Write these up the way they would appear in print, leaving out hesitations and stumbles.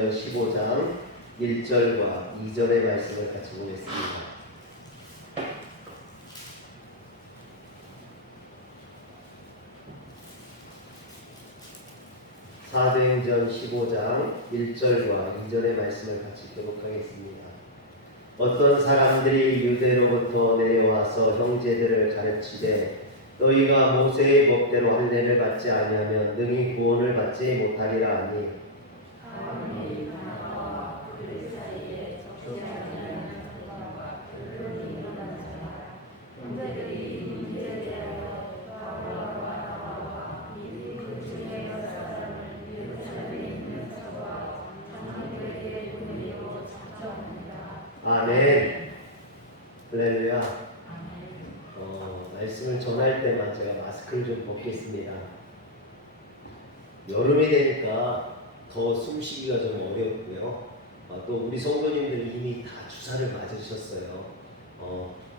사도행전 15장 1절과 2절의 말씀을 같이 보겠습니다. 사도행전 15장 1절과 2절의 말씀을 같이 교독하겠습니다. 어떤 사람들이 유대로부터 내려와서 형제들을 가르치되 너희가 모세의 법대로 할례를 받지 아니하면 능히 구원을 받지 못하리라 하니 아멘. 할렐루야. 말씀을 전할 때만 제가 마스크를 좀 벗겠습니다. 여름이 되니까 더 숨쉬기가 좀 어렵고요. 또 우리 성도님들은 이미 다 주사를 맞으셨어요.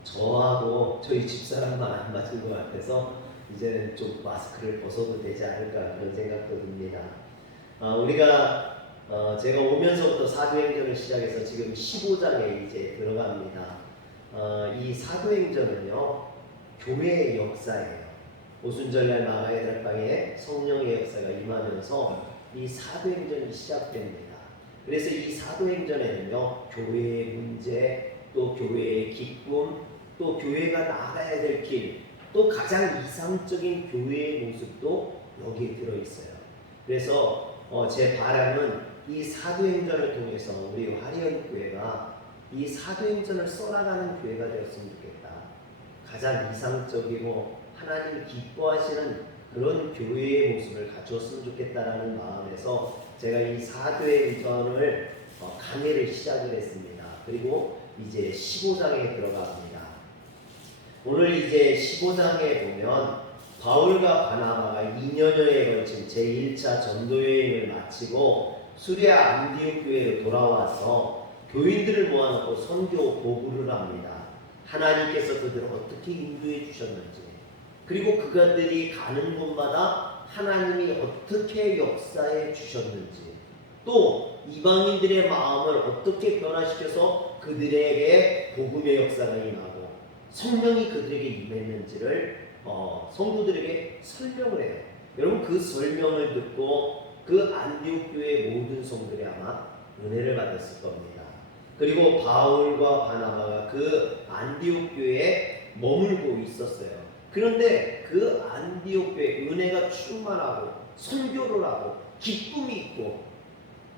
저하고 저희 집사람만 안 맞은 것 같아서 이제는 좀 마스크를 벗어도 되지 않을까 그런 생각도 듭니다. 우리가 제가 오면서부터 사도행전을 시작해서 지금 15장에 이제 들어갑니다. 이 사도행전은요 교회의 역사예요. 오순절날 마가의 달방에 성령의 역사가 임하면서 이 사도행전이 시작됩니다. 그래서 이 사도행전에는요 교회의 문제, 또 교회의 기쁨, 또 교회가 나아가야 될 길, 또 가장 이상적인 교회의 모습도 여기에 들어있어요. 그래서 제 바람은 이 사도행전을 통해서 우리 화려교회가 이 사도행전을 써나가는 교회가 되었으면 좋겠다. 가장 이상적이고 하나님 기뻐하시는 그런 교회의 모습을 갖추었으면 좋겠다라는 마음에서 제가 이 사도행전을 강의를 시작을 했습니다. 그리고 이제 15장에 들어갑니다. 오늘 이제 15장에 보면 바울과 바나바가 2년여에 걸친 제1차 전도여행을 마치고 수리아 안디옥 교회로 돌아와서 교인들을 모아놓고 선교 보고를 합니다. 하나님께서 그들을 어떻게 인도해 주셨는지, 그리고 그들이 가는 곳마다 하나님이 어떻게 역사해 주셨는지, 또 이방인들의 마음을 어떻게 변화시켜서 그들에게 복음의 역사가 임하고 성령이 그들에게 임했는지를 성도들에게 설명을 해요. 여러분 그 설명을 듣고 그 안디옥 교회의 모든 성도들이 아마 은혜를 받았을 겁니다. 그리고 바울과 바나바가 그 안디옥 교회에 머물고 있었어요. 그런데 그 안디옥 교회 은혜가 충만하고 선교를 하고 기쁨이 있고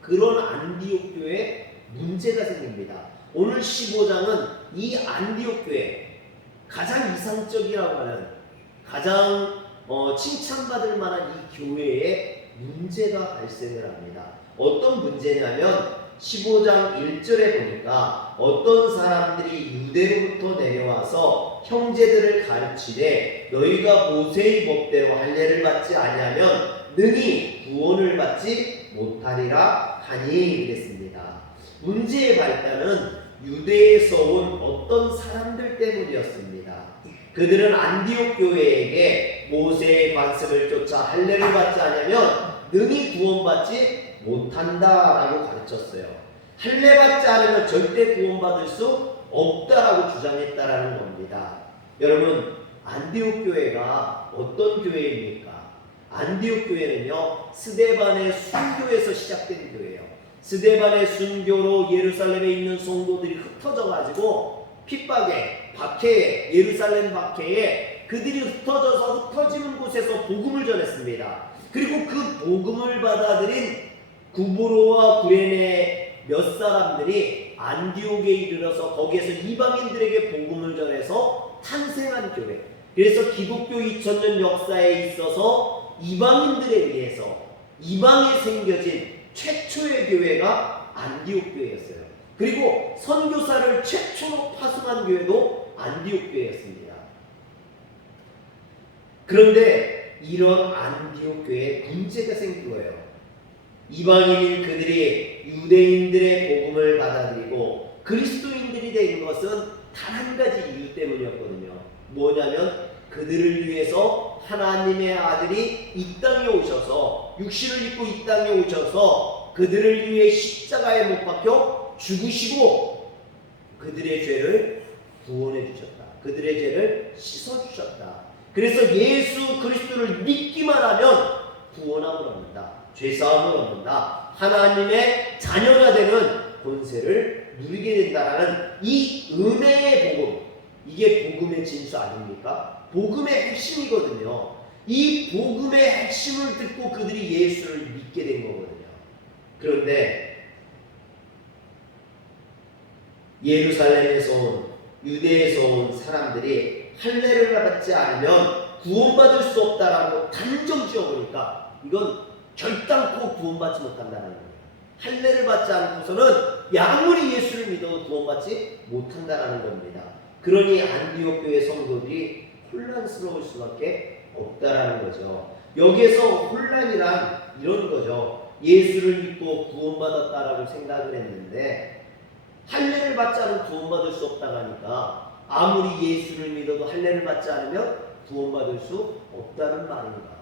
그런 안디옥 교회에 문제가 생깁니다. 오늘 15장은 이 안디옥 교회 가장 이상적이라고 하는 가장 칭찬받을 만한 이 교회에 문제가 발생을 합니다. 어떤 문제냐면 15장 1절에 보니까 어떤 사람들이 유대로부터 내려와서 형제들을 가르치되 너희가 모세의 법대로 할례를 받지 아니하면 능히 구원을 받지 못하리라 하니 그랬습니다. 문제의 발단은 유대에서 온 어떤 사람들 때문이었습니다. 그들은 안디옥 교회에게 모세의 관습을 쫓아 할례를 받지 않으면 능히 구원받지 못한다라고 가르쳤어요. 할례 받지 않으면 절대 구원받을 수 없다라고 주장했다라는 겁니다. 여러분 안디옥 교회가 어떤 교회입니까? 안디옥 교회는요 스데반의 순교에서 시작된 교회예요. 스데반의 순교로 예루살렘에 있는 성도들이 흩어져 가지고 핍박에 박해에 예루살렘 박해에 그들이 흩어지는 곳에서 복음을 전했습니다. 그리고 그 복음을 받아들인 구브로와 구레네 몇 사람들이 안디옥에 이르러서 거기에서 이방인들에게 복음을 전해서 탄생한 교회. 그래서 기독교 2000년 역사에 있어서 이방인들에 의해서 이방에 생겨진 최초의 교회가 안디옥 교회였어요. 그리고 선교사를 최초로 파송한 교회도 안디옥 교회였습니다. 그런데 이런 안디옥 교회에 문제가 생긴 거예요. 이방인인 그들이 유대인들의 복음을 받아들이고 그리스도인들이 된 것은 단 한 가지 이유 때문이었거든요. 뭐냐면 그들을 위해서 하나님의 아들이 이 땅에 오셔서 육신을 입고 이 땅에 오셔서 그들을 위해 십자가에 못 박혀 죽으시고 그들의 죄를 구원해 주셨다. 그들의 죄를 씻어 주셨다. 그래서 예수 그리스도를 믿기만 하면 구원함을 얻는다. 죄사함을 얻는다. 하나님의 자녀가 되는 권세를 누리게 된다라는 이 은혜의 복음, 이게 복음의 진수 아닙니까? 복음의 핵심이거든요. 이 복음의 핵심을 듣고 그들이 예수를 믿게 된 거거든요. 그런데 예루살렘에서 온, 유대에서 온 사람들이 할례를 받지 않으면 구원받을 수 없다라고 단정 지어보니까 이건 결단코 구원받지 못한다는 거예요. 할례를 받지 않고서는 아무리 예수를 믿어도 구원받지 못한다는 겁니다. 그러니 안디옥 교회 성도들이 혼란스러울 수밖에 없다라는 거죠. 여기에서 혼란이란 이런 거죠. 예수를 믿고 구원받았다라고 생각을 했는데 할례를 받지 않으면 구원받을 수 없다고 하니까 아무리 예수를 믿어도 할례를 받지 않으면 구원받을 수 없다는 말인가.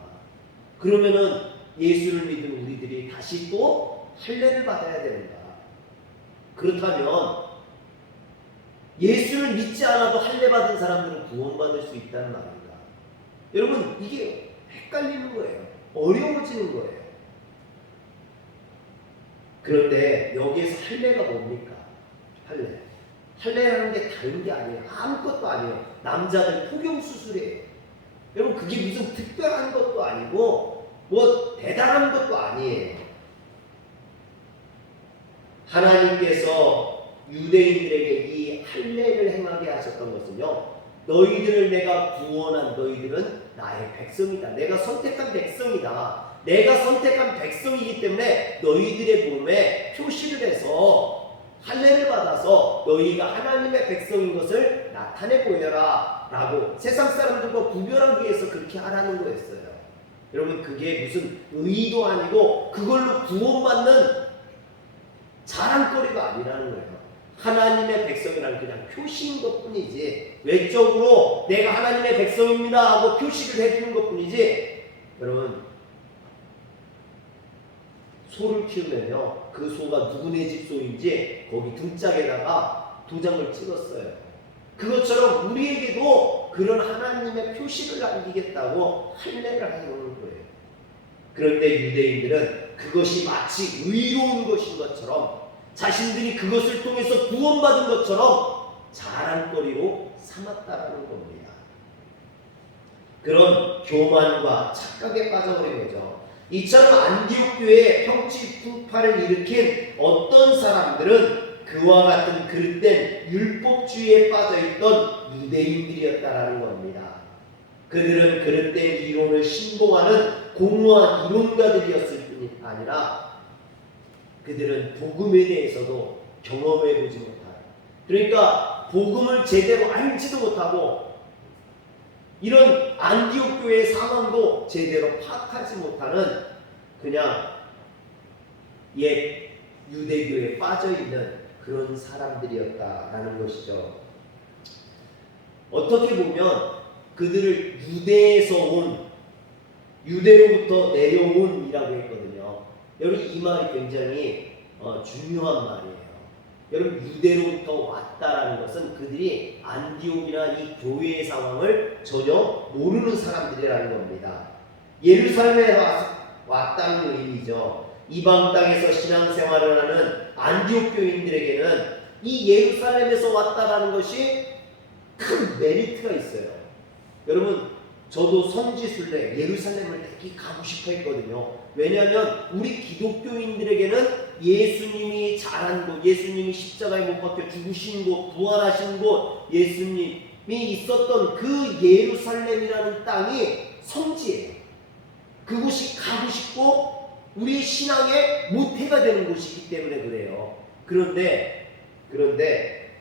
그러면은 예수를 믿은 우리들이 다시 또 할례를 받아야 되는가. 그렇다면 예수를 믿지 않아도 할례 받은 사람들은 구원받을 수 있다는 말인가. 여러분 이게 헷갈리는 거예요. 어려워지는 거예요. 그런데 여기에서 할례가 뭡니까? 할례라는 게 다른 게 아니에요. 아무것도 아니에요. 남자들 포경 수술이에요. 여러분 그게 무슨 특별한 것도 아니고 뭐 대단한 것도 아니에요. 하나님께서 유대인들에게 이 할례를 행하게 하셨던 것은요, 너희들을 내가 구원한 너희들은 나의 백성이다. 내가 선택한 백성이다. 내가 선택한 백성이기 때문에 너희들의 몸에 표시를 해서 할례를 받아서 너희가 하나님의 백성인 것을 나타내 보여라 라고 세상 사람들과 구별하기 위해서 그렇게 하라는 거였어요. 여러분 그게 무슨 의도 아니고 그걸로 구원받는 자랑거리가 아니라는 거예요. 하나님의 백성이라는 그냥 표시인 것 뿐이지, 외적으로 내가 하나님의 백성입니다 하고 표시를 해주는 것 뿐이지. 여러분 소를 키우면요, 그 소가 누구네 집 소인지 거기 등짝에다가 도장을 찍었어요. 그것처럼 우리에게도 그런 하나님의 표시를 남기겠다고 할례를 하는 거예요. 그런데 유대인들은 그것이 마치 의로운 것인 것처럼, 자신들이 그것을 통해서 구원받은 것처럼 자랑거리로 삼았다라는 겁니다. 그런 교만과 착각에 빠져버린 거죠. 이처럼 안디옥 교회에 평치풍파를 일으킨 어떤 사람들은 그와 같은 그릇된 율법주의에 빠져있던 유대인들이었다라는 겁니다. 그들은 그릇된 이론을 신봉하는 공허한 이론가들이었을 뿐이 아니라 그들은 복음에 대해서도 경험해보지 못하고, 그러니까 복음을 제대로 알지도 못하고 이런 안디옥 교회의 상황도 제대로 파악하지 못하는 그냥 옛 유대교에 빠져있는 그런 사람들이었다라는 것이죠. 어떻게 보면 그들을 유대에서 온, 유대로부터 내려온이라고 했거든요. 여러분 이 말이 굉장히 중요한 말이에요. 여러분 유대로부터 왔다라는 것은 그들이 안디옥이나 이 교회의 상황을 전혀 모르는 사람들이라는 겁니다. 예루살렘에 왔다는 의미죠. 이방 땅에서 신앙생활을 하는 안디옥 교인들에게는 이 예루살렘에서 왔다라는 것이 큰 메리트가 있어요. 여러분 저도 성지순례 예루살렘을 되게 가고 싶어 했거든요. 왜냐하면 우리 기독교인들에게는 예수님이 자란 곳, 예수님이 십자가에 못 박혀 죽으신 곳, 부활하신 곳, 예수님이 있었던 그 예루살렘이라는 땅이 성지예요. 그곳이 가고 싶고 우리의 신앙의 모태가 되는 곳이기 때문에 그래요. 그런데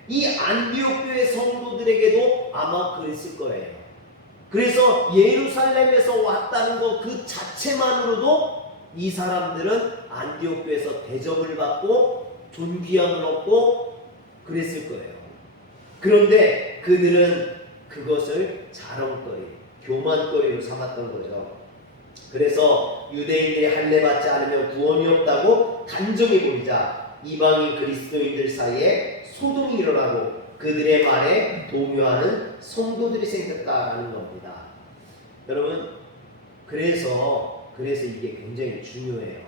이 안디옥 교회 성도들에게도 아마 그랬을 거예요. 그래서 예루살렘에서 왔다는 것 그 자체만으로도 이 사람들은 안디옥 교회에서 대접을 받고 존귀함을 얻고 그랬을 거예요. 그런데 그들은 그것을 자랑거리, 교만거리로 삼았던 거죠. 그래서 유대인들이 할례 받지 않으면 구원이 없다고 단정해 보이자 이방인 그리스도인들 사이에 소동이 일어나고 그들의 말에 동요하는 성도들이 생겼다라는 겁니다. 여러분, 그래서 이게 굉장히 중요해요.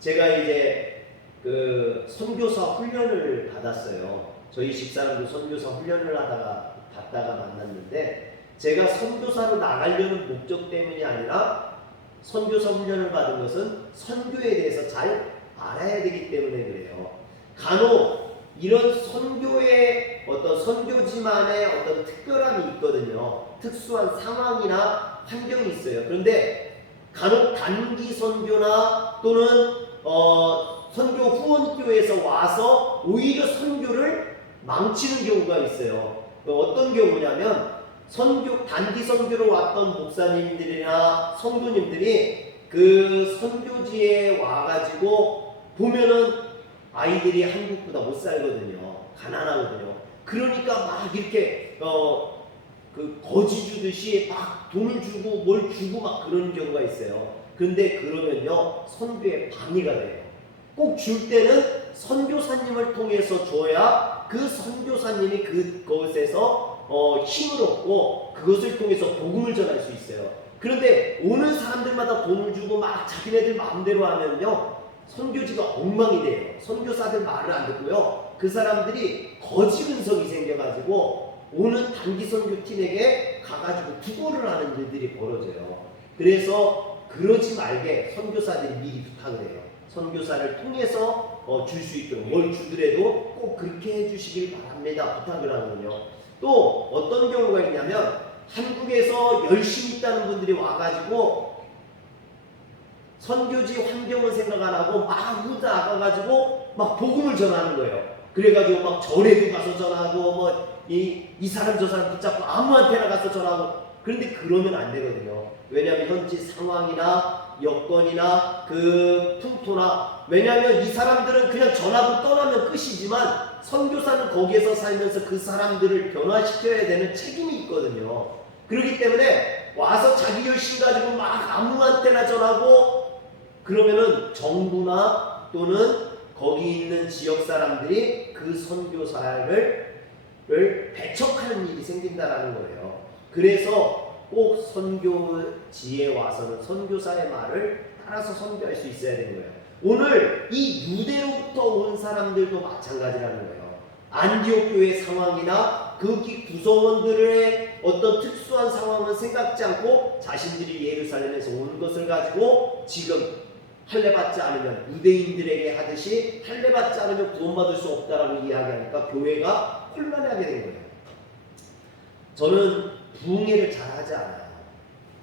제가 이제 그 선교사 훈련을 받았어요. 저희 집사람도 선교사 훈련을 받다가 만났는데, 제가 선교사로 나가려는 목적 때문이 아니라 선교사 훈련을 받은 것은 선교에 대해서 잘 알아야 되기 때문에 그래요. 간혹 이런 선교의 어떤 선교지만의 어떤 특별함이 있거든요. 특수한 상황이나 환경이 있어요. 그런데 간혹 단기 선교나 또는 선교 후원교에서 와서 오히려 선교를 망치는 경우가 있어요. 어떤 경우냐면 단기 선교로 왔던 목사님들이나 성도님들이 그 선교지에 와가지고 보면은 아이들이 한국보다 못 살거든요. 가난하거든요. 그러니까 막 이렇게 그 거지 주듯이 막 돈을 주고 뭘 주고 막 그런 경우가 있어요. 근데 그러면요 선교에 방해가 돼요. 꼭 줄 때는 선교사님을 통해서 줘야 그 선교사님이 그것에서 힘을 얻고 그것을 통해서 복음을 전할 수 있어요. 그런데 오는 사람들마다 돈을 주고 막 자기네들 마음대로 하면요 선교지가 엉망이 돼요. 선교사들 말을 안 듣고요 그 사람들이 거지 근성이 생겨가지고 오는 단기 선교팀에게 가가지고 투고를 하는 일들이 벌어져요. 그래서 그러지 말게 선교사들이 미리 부탁을 해요. 선교사를 통해서 줄 수 있도록 뭘 주더라도 꼭 그렇게 해주시길 바랍니다. 부탁을 하는군요. 또 어떤 경우가 있냐면 한국에서 열심히 있다는 분들이 와가지고 선교지 환경을 생각 안 하고 막 우다 나가가지고 막 복음을 전하는 거예요. 그래가지고 막 절에도 가서 전하고 뭐 이 사람 저 사람 붙잡고 아무한테나 가서 전하고. 그런데 그러면 안 되거든요. 왜냐하면 현지 상황이나 여건이나 그 풍토나, 왜냐하면 이 사람들은 그냥 전하고 떠나면 끝이지만 선교사는 거기에서 살면서 그 사람들을 변화시켜야 되는 책임이 있거든요. 그렇기 때문에 와서 자기 열심 가지고 막 아무한테나 전하고 그러면은 정부나 또는 거기 있는 지역 사람들이 그 선교사를 배척하는 일이 생긴다라는 거예요. 그래서 꼭 선교지에 와서는 선교사의 말을 따라서 선교할 수 있어야 되는 거예요. 오늘 이 유대로부터 온 사람들도 마찬가지라는 거예요. 안디옥 교회 상황이나 그 구성원들의 어떤 특수한 상황은 생각지 않고 자신들이 예루살렘에서 온 것을 가지고 지금 할례받지 않으면 유대인들에게 하듯이 할례받지 않으면 구원받을 수 없다라고 이야기하니까 교회가 혼란하게 된 거예요. 저는 부흥회를 잘 하지 않아요.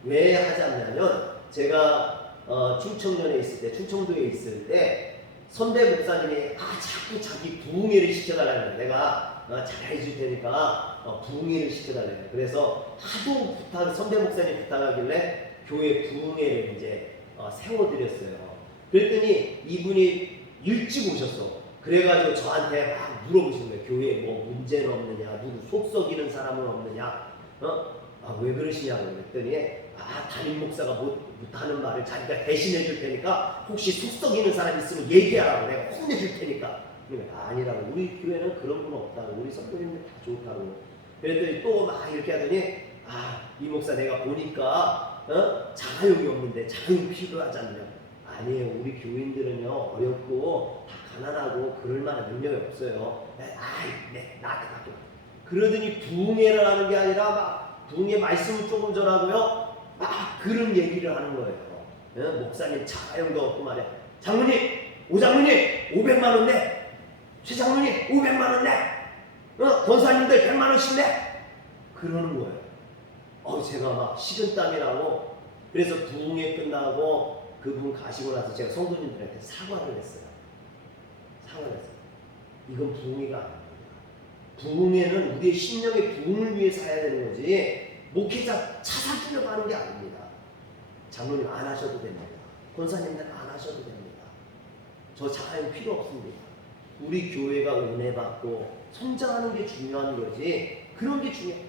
왜 하지 않냐면 제가 충청도에 있을 때 선배 목사님이 자꾸 자기 부흥회를 시켜달라는 거예요. 내가 잘 해줄 테니까 부흥회를 시켜달라는 거예요. 그래서 하도 선배 목사님 부탁하길래 교회 부흥회를 이제 세워드렸어요. 그랬더니 이분이 일찍 오셨어. 그래가지고 저한테 막 물어보시는 거예요. 교회에 뭐 문제는 없느냐, 누구 속 썩이는 사람은 없느냐, 왜 그러시냐고 그랬더니 담임 목사가 못하는 말을 자기가 대신해 줄 테니까 혹시 속 썩이는 사람 있으면 얘기하라고, 내가 혼내줄 테니까. 아니라고, 우리 교회는 그런 분 없다고, 우리 선배님들 다 좋다고. 그랬더니 또 막 이렇게 하더니 이 목사 내가 보니까 자가용이 없는데 자가용 필요하지 않냐. 아니에요. 우리 교인들은요 어렵고 다 가난하고 그럴 만한 능력이 없어요. 나한테 맡겨. 그러더니 부흥회를 하는 게 아니라 막 부흥회 말씀을 조금 전하고요 막 그런 얘기를 하는 거예요. 목사님 자가용도 없고 말이야. 장로님, 오장로님 500만 원 내. 최 장로님 500만 원 내. 권사님들 100만 원씩 내. 그러는 거예요. 제가 막 식은땀이 나고, 그래서 부흥회 끝나고 그분 가시고 나서 제가 성도님들한테 사과를 했어요. 이건 부흥회가 아닙니다. 부흥회는 우리의 심령의 부흥을 위해서 해야 되는 거지 목회자 차 사주려고 하는 게 아닙니다. 장로님 안 하셔도 됩니다. 권사님들 안 하셔도 됩니다. 저 자가용 필요 없습니다. 우리 교회가 은혜 받고 성장하는 게 중요한 거지 그런 게 중요해.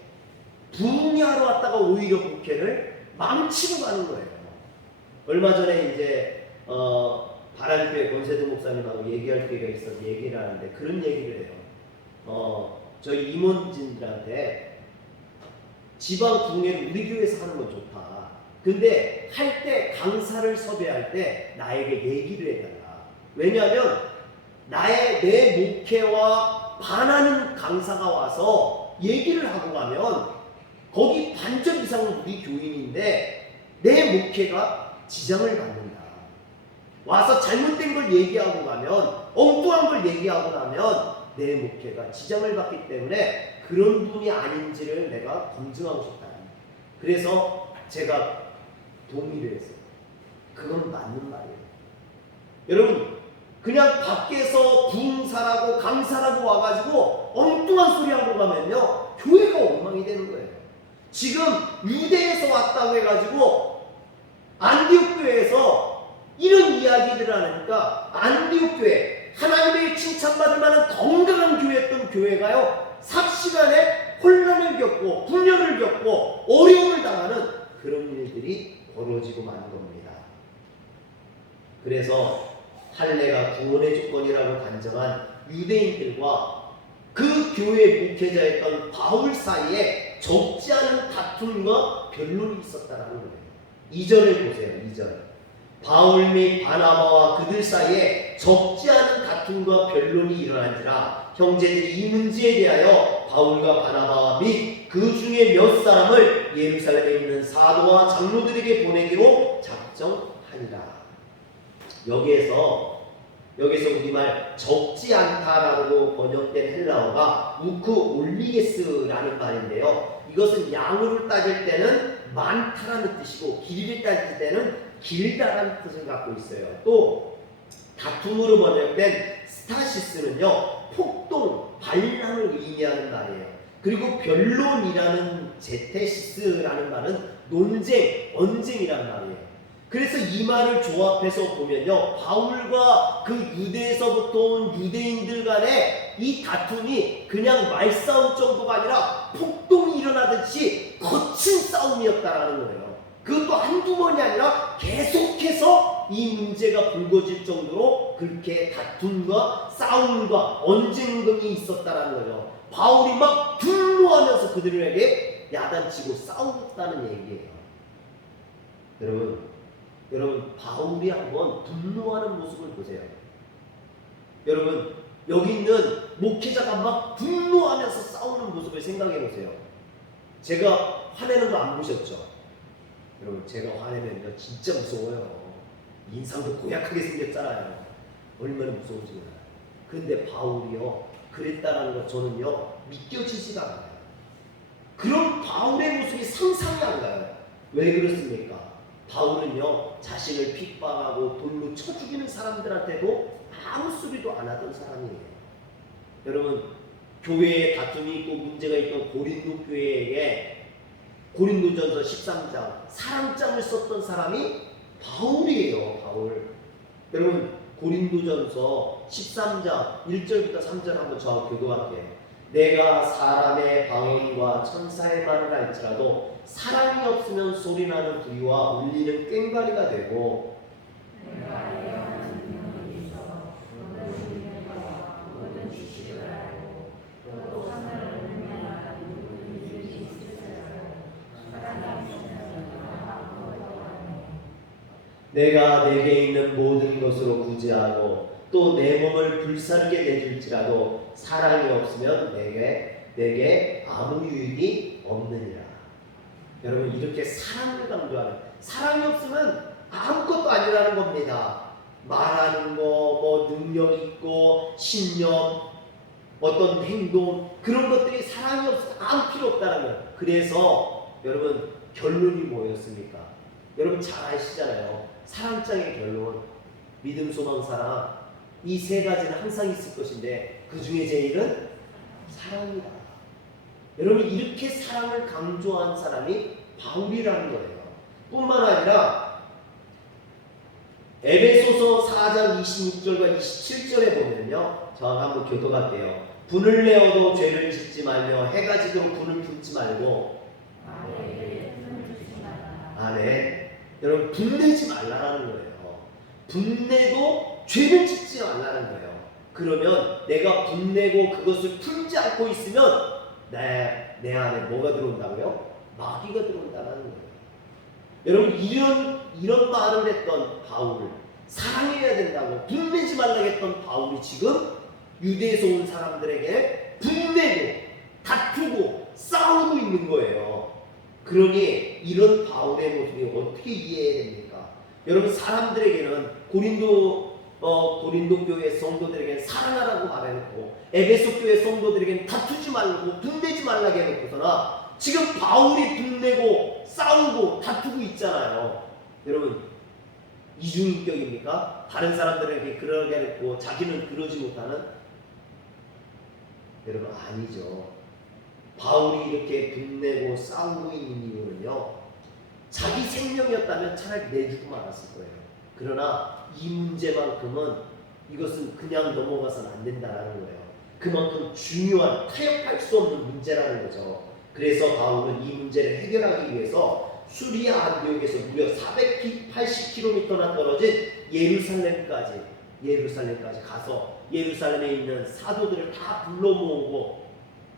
부흥회하러 왔다가 오히려 목회를 망치고 가는 거예요. 얼마 전에 이제 바란교회 권세도 목사님하고 얘기할 기회가 있어서 얘기를 하는데 그런 얘기를 해요. 저희 임원진들한테 지방 국회를 우리 교회에서 하는 건 좋다. 근데 할 때 강사를 섭외할 때 나에게 얘기를 해달라. 왜냐하면 내 목회와 반하는 강사가 와서 얘기를 하고 가면 거기 반절 이상은 우리 교인인데 내 목회가 지장을 받는다. 와서 잘못된 걸 얘기하고 가면, 엉뚱한 걸 얘기하고 나면 내 목회가 지장을 받기 때문에 그런 분이 아닌지를 내가 검증하고 싶다. 그래서 제가 동의를 했어요. 그건 맞는 말이에요. 여러분, 그냥 밖에서 부흥사라고 강사라고 와가지고 엉뚱한 소리 하고 가면요 교회가 엉망이 되는 거예요. 지금 유대에서 왔다고 해가지고 안디옥 교회에서 이런 이야기들을 하니까 안디옥 교회, 하나님의 칭찬받을 만한 건강한 교회였던 교회가요 삽시간에 혼란을 겪고 분열을 겪고 어려움을 당하는 그런 일들이 벌어지고 마는 겁니다. 그래서 할례가 구원의 조건이라고 단정한 유대인들과 그 교회의 목회자였던 바울 사이에 적지 않은 다툼과 변론이 있었다는 거예요. 2절을 보세요. 2절. 바울 및 바나바와 그들 사이에 적지 않은 다툼과 변론이 일어난지라 형제들이 이 문제에 대하여 바울과 바나바와 및 그 중에 몇 사람을 예루살렘에 있는 사도와 장로들에게 보내기로 작정하니라. 여기에서 우리말 적지 않다라고 번역된 헬라어가 우크 올리게스라는 말인데요. 이것은 양으로 따질 때는 많다라는 뜻이고 길이를 따질 때는 길다라는 뜻을 갖고 있어요. 또 다툼으로 번역된 스타시스는요 폭동, 반란을 의미하는 말이에요. 그리고 변론이라는 제테시스라는 말은 논쟁, 언쟁이라는 말이에요. 그래서 이 말을 조합해서 보면요 바울과 그 유대에서부터 온 유대인들 간에 이 다툼이 그냥 말싸움 정도가 아니라 폭동이 일어나듯이 거친 싸움이었다라는 거예요. 그것도 한두 번이 아니라 계속해서 이 문제가 불거질 정도로 그렇게 다툼과 싸움과 언쟁이 있었다라는 거예요. 바울이 막 분노하면서 그들에게 야단치고 싸웠다는 얘기예요. 여러분 바울이 한번 분노하는 모습을 보세요. 여러분 여기 있는 목회자가 막 분노하면서 싸우는 모습을 생각해 보세요. 제가 화내는 거 안 보셨죠? 여러분 제가 화내면요 진짜 무서워요. 인상도 고약하게 생겼잖아요. 얼마나 무서운지 몰라요. 근데 바울이요 그랬다라는 거 저는요 믿겨지지가 않아요. 그런 바울의 모습이 상상이 안 가요. 왜 그렇습니까? 바울은요 자신을 핍박하고 돌로 쳐 죽이는 사람들한테도 아무 소리도 안 하던 사람이에요. 여러분 교회에 다툼이 있고 문제가 있던 고린도 교회에게 고린도전서 13장 사랑장을 썼던 사람이 바울이에요. 바울. 여러분 고린도전서 13장 1절부터 3절 한번 저하고 교도할게요. 내가 사람의 방언과 천사의 말을 할지라도 사랑이 없으면 소리나는 부리와 울리는 꽹과리가 되고 내가 내게 있는 모든 것으로 구제하고 또 내 몸을 불사르게 내줄지라도 사랑이 없으면 내게 아무 유익이 없느니라. 여러분 이렇게 사랑을 강조하는 사랑이 없으면 아무것도 아니라는 겁니다. 말하는 거, 뭐 능력 있고 신념, 어떤 행동 그런 것들이 사랑이 없으면 아무 필요 없다는 거예요. 그래서 여러분 결론이 뭐였습니까? 여러분 잘 아시잖아요. 사랑장의 결론 믿음, 소망, 사랑 이 세 가지는 항상 있을 것인데 그 중에 제일은 사랑이다. 여러분 이렇게 사랑을 강조한 사람이 바울이라는 거예요. 뿐만 아니라 에베소서 4장 26절과 27절에 보면요 저와 한번 교도할게요. 분을 내어도 죄를 짓지 말며 해가 지도록 분을 품지 말고 아멘. 여러분, 분내지 말라는 거예요. 분내도 죄를 짓지 말라는 거예요. 그러면 내가 분내고 그것을 풀지 않고 있으면 내 안에 뭐가 들어온다고요? 마귀가 들어온다는 거예요. 여러분, 이런 말을 했던 바울, 사랑해야 된다고 분내지 말라고 했던 바울이 지금 유대에서 온 사람들에게 분내고 다투고 싸우고 있는 거예요. 그러니 이런 바울의 모습이 어떻게 이해해야 됩니까? 여러분, 사람들에게는 고린도 교회 성도들에게는 사랑하라고 말해놓고 에베소 교회 성도들에게는 다투지 말고 분내지 말라고 해놓고서나 지금 바울이 분내고 싸우고 다투고 있잖아요. 여러분, 이중인격입니까? 다른 사람들에게 그러게 해놓고 자기는 그러지 못하는? 여러분, 아니죠. 바울이 이렇게 분내고 싸우고 있는 이유는요, 자기 생명이었다면 차라리 내주고 말았을 거예요. 그러나 이 문제만큼은 이것은 그냥 넘어가서는 안 된다는 거예요. 그만큼 중요한, 타협할 수 없는 문제라는 거죠. 그래서 바울은 이 문제를 해결하기 위해서 수리아 안디옥에서 무려 480km나 떨어진 예루살렘까지 가서 예루살렘에 있는 사도들을 다 불러 모으고,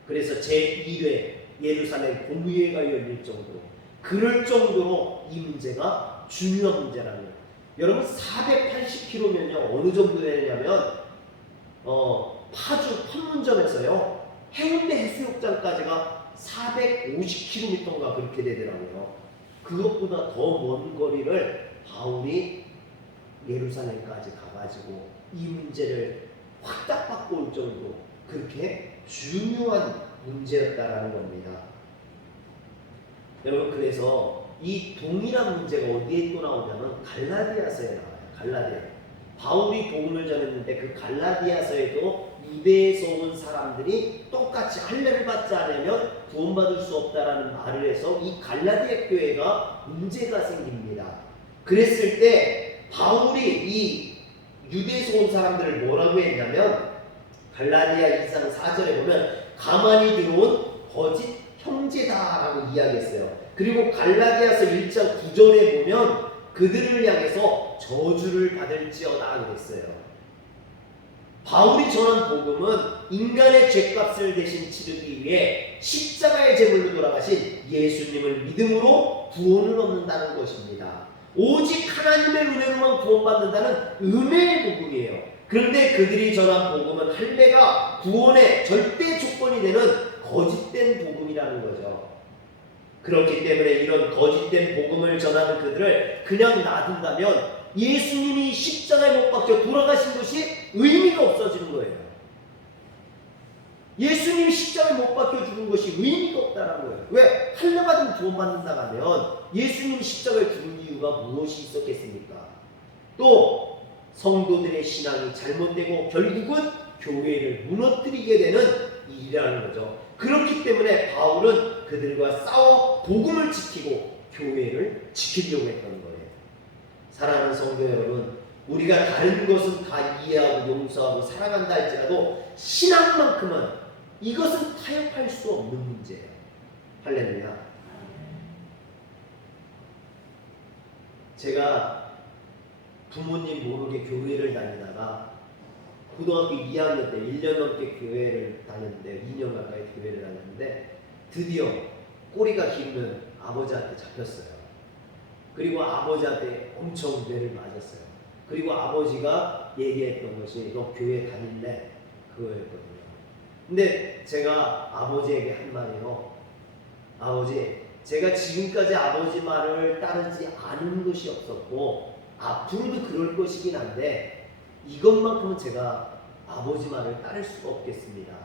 그래서 제1회 예루살렘 공의회가 열릴 정도로, 그럴 정도로 이 문제가 중요한 문제라는 거예요. 여러분, 480km면요 어느 정도 되냐면 파주 판문점에서요 해운대 해수욕장까지가 450km인가 그렇게 되더라고요. 그것보다 더 먼 거리를 바울이 예루살렘까지 가가지고 이 문제를 확답받고 올 정도, 그렇게 중요한 문제였다라는 겁니다. 여러분, 그래서 이 동일한 문제가 어디에 또 나오냐면 갈라디아서에 나와요. 갈라디아. 바울이 복음을 전했는데 그 갈라디아서에도 유대에서 온 사람들이 똑같이 할례를 받지 않으면 구원받을 수 없다라는 말을 해서 이 갈라디아 교회가 문제가 생깁니다. 그랬을 때 바울이 이 유대에서 온 사람들을 뭐라고 했냐면, 갈라디아 2장 4절에 보면 가만히 들어온 거짓 형제다라고 이야기했어요. 그리고 갈라디아서 1장 9절에 보면 그들을 향해서 저주를 받을지어다 그랬어요. 바울이 전한 복음은 인간의 죄값을 대신 치르기 위해 십자가의 제물로 돌아가신 예수님을 믿음으로 구원을 얻는다는 것입니다. 오직 하나님의 은혜로만 구원받는다는 은혜의 복음이에요. 그런데 그들이 전한 복음은 할례가 구원의 절대 조건이 되는 거짓된 복음이라는 거죠. 그렇기 때문에 이런 거짓된 복음을 전하는 그들을 그냥 놔둔다면 예수님이 십자가에 못 박혀 돌아가신 것이 의미가 없어지는 거예요. 예수님이 십자가에 못 박혀 죽은 것이 의미가 없다는 거예요. 왜? 할례받으면 구원받는다 하면 예수님이 십자가에 죽은 이유가 무엇이 있었겠습니까? 또 성도들의 신앙이 잘못되고 결국은 교회를 무너뜨리게 되는 일이라는 거죠. 그렇기 때문에 바울은 그들과 싸워 복음을 지키고 교회를 지키려고 했던 거예요. 사랑하는 성도 여러분, 우리가 다른 것은 다 이해하고 용서하고 사랑한다 할지라도 신앙만큼은 이것은 타협할 수 없는 문제예요. 할렐루야. 제가 부모님 모르게 교회를 다니다가 고등학교 2학년 때 1년 넘게 교회를 다녔는데, 2년 가까이 교회를 다녔는데 드디어 꼬리가 길면 아버지한테 잡혔어요. 그리고 아버지한테 엄청 뇌를 맞았어요. 그리고 아버지가 얘기했던 것이 너 교회 다닐래? 그거였거든요. 근데 제가 아버지에게 한 말이요, 아버지, 제가 지금까지 아버지 말을 따르지 않은 것이 없었고 앞으로도 그럴 것이긴 한데 이것만큼은 제가 아버지 말을 따를 수가 없겠습니다.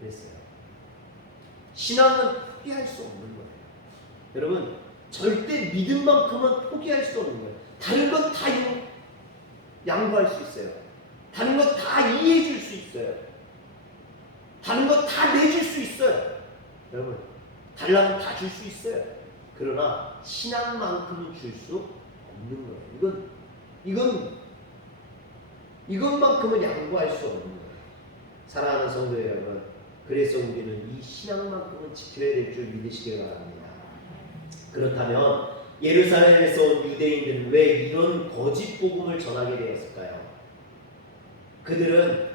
그랬어요. 신앙은 포기할 수 없는 거예요. 여러분, 절대 믿음만큼은 포기할 수 없는 거예요. 다른 건 다 양보할 수 있어요. 다른 건 다 이해해 줄 수 있어요. 다른 건 다 내줄 수 있어요. 여러분, 달라면 다 줄 수 있어요. 그러나 신앙만큼은 줄 수 없는 거예요. 이것만큼은 양보할 수 없는 거예요. 사랑하는 성도 여러분, 그래서 우리는 이 신앙만큼은 지켜야 될 줄 믿으시길 바랍니다. 그렇다면 예루살렘에서 온 유대인들은 왜 이런 거짓 복음을 전하게 되었을까요? 그들은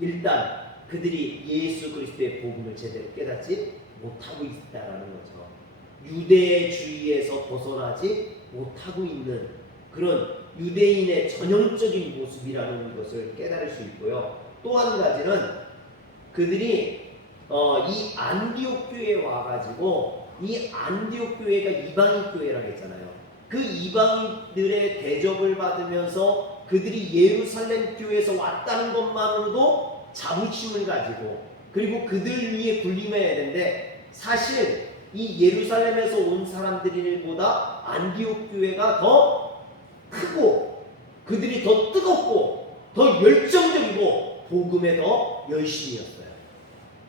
일단 그들이 예수 그리스도의 복음을 제대로 깨닫지 못하고 있다라는 거죠. 유대주의에서 벗어나지 못하고 있는 그런 유대인의 전형적인 모습이라는 것을 깨달을 수 있고요. 또 한 가지는 그들이 이 안디옥 교회에 와가지고 이 안디옥 교회가 이방인 교회라고 했잖아요. 그 이방인들의 대접을 받으면서 그들이 예루살렘 교회에서 왔다는 것만으로도 자부심을 가지고 그리고 그들 위에 군림해야 되는데 사실 이 예루살렘에서 온 사람들보다 안디옥 교회가 더 크고 그들이 더 뜨겁고 더 열정적이고 복음에 더 열심이었어요.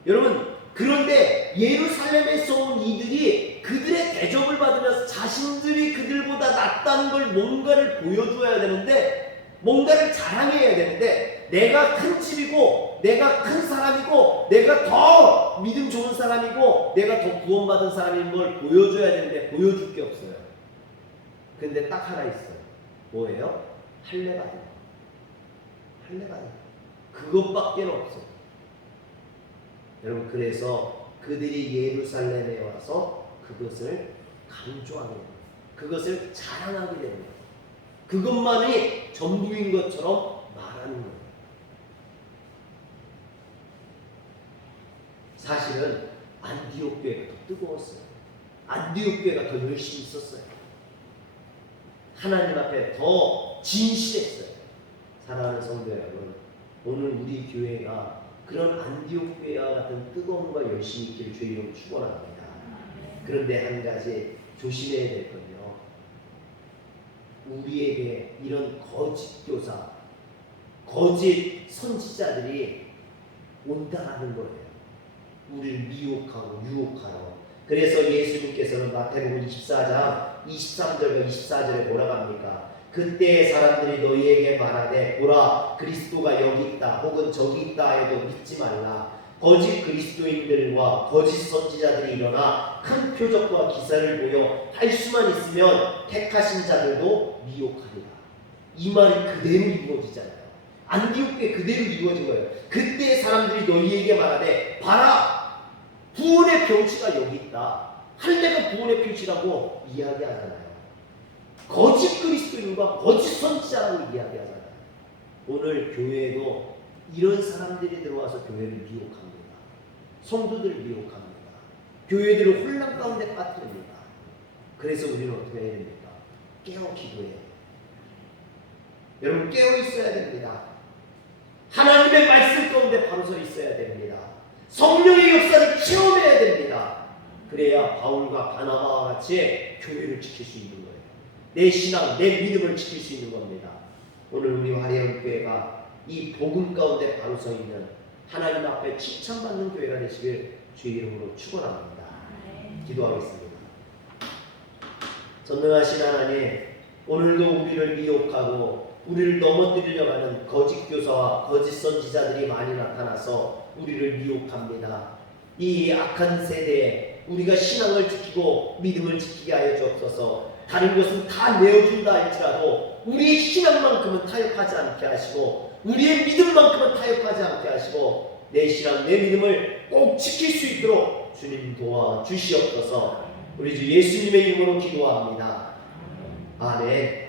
여러분 그런데 예루살렘에서 온 이들이 그들의 대접을 받으면서 자신들이 그들보다 낫다는 걸 뭔가를 보여줘야 되는데 뭔가를 자랑해야 되는데 내가 큰 집이고 내가 큰 사람이고 내가 더 믿음 좋은 사람이고 내가 더 구원받은 사람인 걸 보여줘야 되는데 보여줄 게 없어요. 근데 딱 하나 있어요. 뭐예요? 할례받은 거. 할례받은 거. 그것밖에 없어요. 여러분 그래서 그들이 예루살렘에 와서 그것을 강조하게 됩니다. 그것을 자랑하게 됩니다. 그것만이 전부인 것처럼 말하는 거예요. 사실은 안디옥 교회가 더 뜨거웠어요. 안디옥 교회가 더 열심히 있었어요. 하나님 앞에 더 진실했어요. 사랑하는 성도 여러분, 오늘 우리 교회가 그런 안디옥 교회와 같은 뜨거움과 열심히 있기를 주의 이름으로 축원합니다. 그런데 한 가지 조심해야 될 건요. 우리에게 이런 거짓 교사, 거짓 선지자들이 온다는 거예요. 우리를 미혹하고 유혹하러. 그래서 예수님께서는 마태복음 24장 23절과 24절에 뭐라고 합니까? 그때 사람들이 너희에게 말하되 보라 그리스도가 여기 있다 혹은 저기 있다 해도 믿지 말라. 거짓 그리스도인들과 거짓 선지자들이 일어나 큰 표적과 기사를 보여 할 수만 있으면 택하신 자들도 미혹하리라. 이 말이 그대로 이루어지잖아요. 안디옥에 그대로 이루어진 거예요. 그때 사람들이 너희에게 말하되 봐라 구원의 병치가 여기 있다. 할례가 구원의 표시라고 이야기하잖아요. 거짓 그리스도인과 거짓 선지자라고 이야기하잖아요. 오늘 교회에도 이런 사람들이 들어와서 교회를 미혹합니다. 성도들을 미혹합니다. 교회들을 혼란 가운데 빠뜨립니다. 그래서 우리는 어떻게 해야 됩니까? 깨어 기도해야 돼요. 여러분 깨어 있어야 됩니다. 하나님의 말씀 가운데 바로 서 있어야 됩니다. 성령의 역사를 체험해야 됩니다. 그래야 바울과 바나바와 같이 교회를 지킬 수 있는 거예요. 내 신앙, 내 믿음을 지킬 수 있는 겁니다. 오늘 우리 화려한 교회가 이 복음 가운데 바로 서 있는 하나님 앞에 칭찬받는 교회가 되시길 주의 이름으로 축원합니다. 기도하겠습니다. 전능하신 하나님, 오늘도 우리를 미혹하고 우리를 넘어뜨리려고 하는 거짓 교사와 거짓 선지자들이 많이 나타나서 우리를 미혹합니다. 이 악한 세대에 우리가 신앙을 지키고 믿음을 지키게 하여 주옵소서. 다른 것은 다 내어준다 할지라도 우리의 신앙만큼은 타협하지 않게 하시고 우리의 믿음만큼은 타협하지 않게 하시고 내 신앙, 내 믿음을 꼭 지킬 수 있도록 주님 도와주시옵소서. 우리 주 예수님의 이름으로 기도합니다. 아멘.